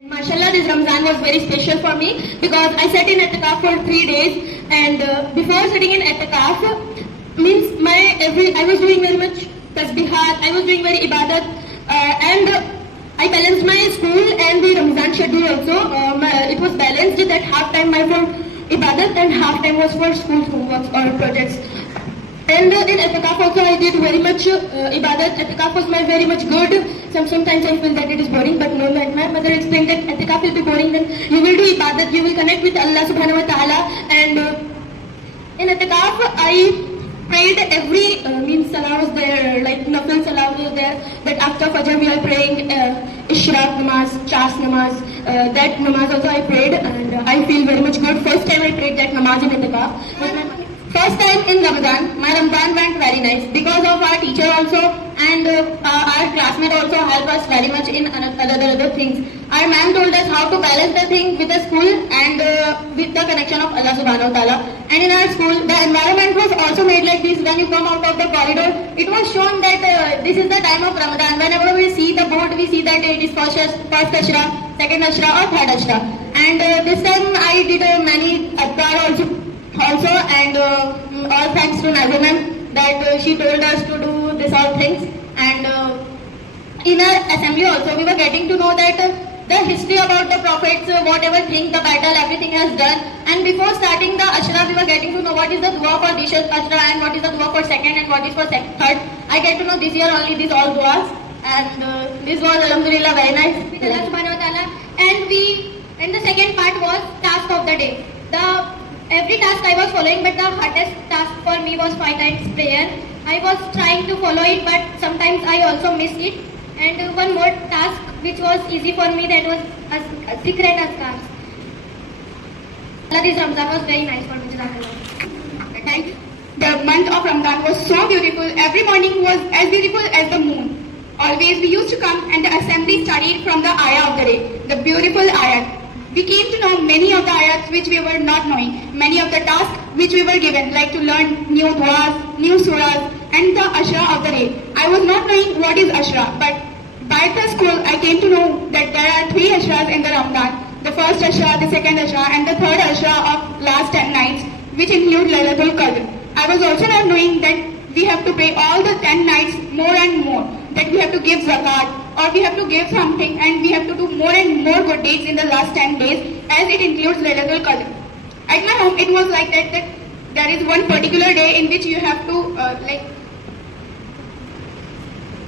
Mashallah, this Ramzan was very special for me because I sat in Etikaf for 3 days, and before sitting in Etikaf, means I was doing very much tasbihat, I was doing very ibadat, and I balanced my school and the Ramzan schedule also. It was balanced that half time my for ibadat and half time was for school homeworks or projects. And in Etikaf also I did very much ibadat. Etikaf was very much good. Sometimes I feel that it is boring, but no, like my mother explained that Etikaf will be boring, then you will do ibadat, you will connect with Allah subhanahu wa ta'ala. And in Etikaf I prayed every, means salah was there, like Nafil salah was there, that after Fajr we are praying Ishraq namaz, Chas namaz, that namaz also I prayed, and I feel very much good. First time I prayed that namaz in Etikaf. First time in Ramadan, my Ramadan went very nice because of our teacher also, and our classmate also helped us very much in other things. Our ma'am told us how to balance the thing with the school and with the connection of Allah subhanahu wa ta'ala. And in our school, the environment was also made like this. When you come out of the corridor, it was shown that this is the time of Ramadan. Whenever we see the board, we see that it is first ashra, second ashra or third ashra. And this time I did many adhkar also, and all thanks to Nazir ma'am that she told us to do this all things. And in our assembly also we were getting to know that the history about the prophets, whatever thing, the battle, everything has done. And before starting the ashra we were getting to know what is the dua for this ashra and what is the dua for second and what is for third. I get to know this year only these all duas, and this was alhamdulillah very nice with Allah subhanahu wa ta'ala. And the second part was task of the day. Every task I was following, but the hardest task for me was 5 times prayer. I was trying to follow it, but sometimes I also missed it. And one more task which was easy for me, that was zikr and azkars. This Ramadan was very nice for me. Jazak'Allah. The month of Ramadan was so beautiful. Every morning was as beautiful as the moon. Always we used to come and the assembly studied from the ayah of the day, the beautiful ayah. We came to know many of the ayats which we were not knowing, many of the tasks which we were given, like to learn new duas, new surahs, and the ashra of the day. I was not knowing what is ashra, but by the school I came to know that there are 3 ashras in the Ramadan. The first ashra, the second ashra, and the third ashra of last 10 nights, which include Laylatul Qadr. I was also not knowing that we have to pray all the 10 nights more and more, that we have to give zakat, or we have to give something, and we have to do more and more good deeds in the last 10 days, as it includes Laylatul Qadr. At my home, it was like that there is one particular day in which you have to,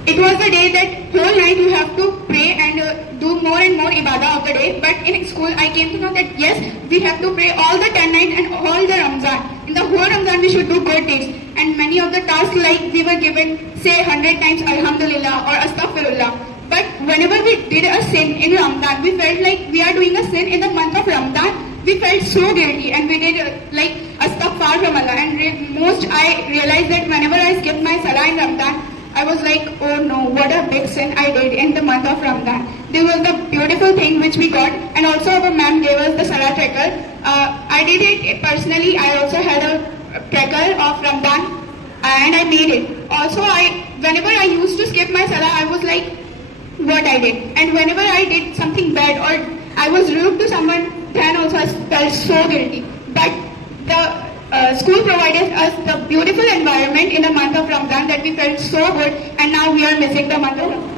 it was the day that whole night you have to pray and do more and more ibadah of the day. But in school, I came to know that yes, we have to pray all the 10 nights and all the Ramzan. In the whole Ramzan, we should do good deeds. And many of the tasks, like we were given, say 100 times Alhamdulillah or Astaghfirullah. But whenever we did a sin in Ramadan, we felt like we are doing a sin in the month of Ramadan. We felt so guilty, and we did like astaghfar from Allah. And most I realized that whenever I skipped my salah in Ramadan, I was like, oh no, what a big sin I did in the month of Ramadan. This was the beautiful thing which we got, and also our ma'am gave us the salah tracker. I did it personally. I also had a tracker of Ramadan, and I made it. Also, whenever I used to skip my salah, I was like, what I did. And whenever I did something bad or I was rude to someone, then also I felt so guilty. But the school provided us the beautiful environment in the month of Ramadan that we felt so good, and now we are missing the month of Ramadan.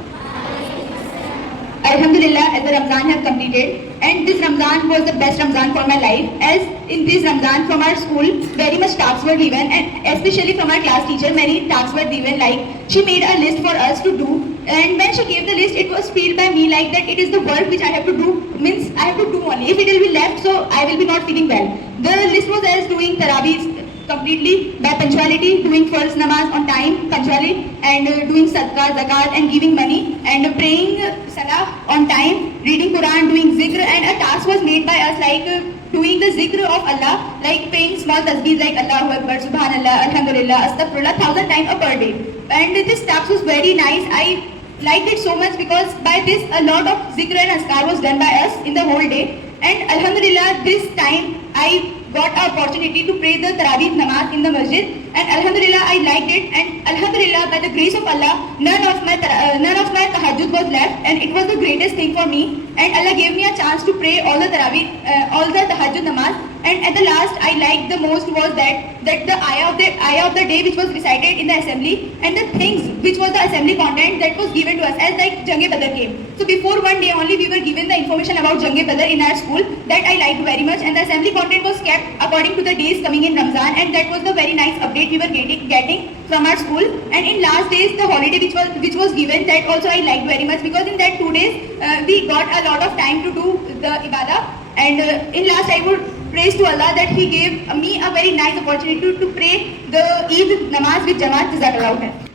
Alhamdulillah, as the Ramzan have completed, and this Ramzan was the best Ramzan for my life, as in this Ramzan from our school very much tasks were given, and especially from our class teacher many tasks were given, like she made a list for us to do, and when she gave the list it was feel by me like that it is the work which I have to do, means I have to do only. If it will be left, so I will be not feeling well. The list was as doing Taraweeh completely by punctuality, doing first namaz on time punctually, and doing sadaqah, zakat, and giving money, and praying salah on time, reading Quran, doing zikr. And a task was made by us like doing the zikr of Allah, like praying small tasbeehs like Allahu Akbar, Subhanallah, Alhamdulillah, Astaghfirullah 1000 times per day. And this task was very nice. I liked it so much because by this a lot of zikr and azkar was done by us in the whole day. And Alhamdulillah, this time I got an opportunity to pray the Taraweeh namaz in the masjid, and Alhamdulillah I liked it, and Alhamdulillah by the grace of Allah none of my tahajjud was left, and it was the greatest thing for me, and Allah gave me a chance to pray all the tahajjud namaz. And at the last, I liked the most was that the ayah of the day which was recited in the assembly, and the things which was the assembly content that was given to us as like Jange Badr came. So before one day only we were given the information about Jange Badr in our school, that I liked very much, and the assembly content was kept according to the days coming in Ramzan, and that was the very nice update we were getting from our school. And in last days the holiday which was given, that also I liked very much, because in that 2 days we got a lot of time to do the ibadah. And in last I would praise to Allah that He gave me a very nice opportunity to pray the Eid namaz with Jamaat. Jazak'Allah Khair.